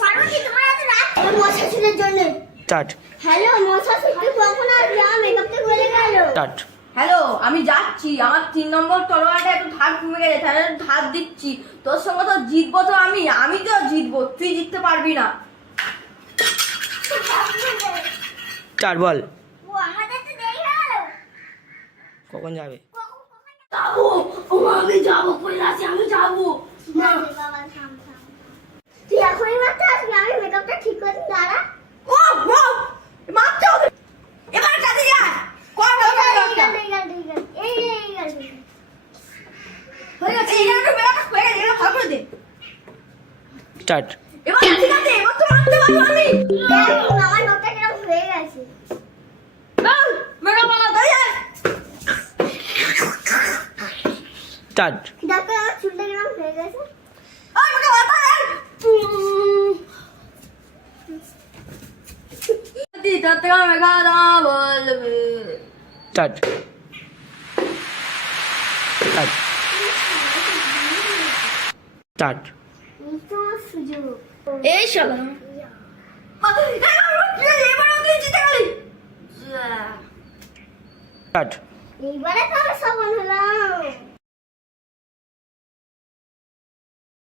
পার্বতী তোমার এত রাত মশাসুরের জন্য স্টার্ট। হ্যালো মশাসুর তুই কখন আসবি? আমার মেকআপটা করে গেল। স্টার্ট। হ্যালো, আমি যাচ্ছি। আমার 3 নম্বর তলোয়ারটা একটু ধার কমে গেছে, তাহলে ধার দিচ্ছি। তোর সঙ্গে তো জিতবো, তো আমি তো জিতবো, তুই জিততে পারবি না। স্টার্ট বল। ও আমাদের তো দেরি হয়ে গেল। কখন যাবে? যাবো, আমি যাবো, কই আছি, আমি যাবো। না রে বাবা থাম থাম। তুই এখনই মাত্র আসবি, আমি মেকআপটা ঠিক করে দাঁড়া। ও মারতে হবে, এবার কাজে যা। কর এই হয়ে গেছে, এইখানে মেলাটা হয়ে গেছে, এটা ভালো করে দে। স্টার্ট। এবার ঠিক আছে, এবার তো মারতে পারবো আমি। দেখ আমার নখটা কিরকম হয়ে গেছে। মেরা বানা দে। স্টার্ট। দেখো আমার চুলটা কিরকম হয়ে গেছে। আমাকে বাতা দিতা তেরা মেগা দা বলবে। স্টার্ট। স্টার্ট। স্টার্ট। এই তো আমার সুযোগ। এই শালা এবার তুই জিতে গেলি। স্টার্ট। এইবারে তো আমি সফল হলাম।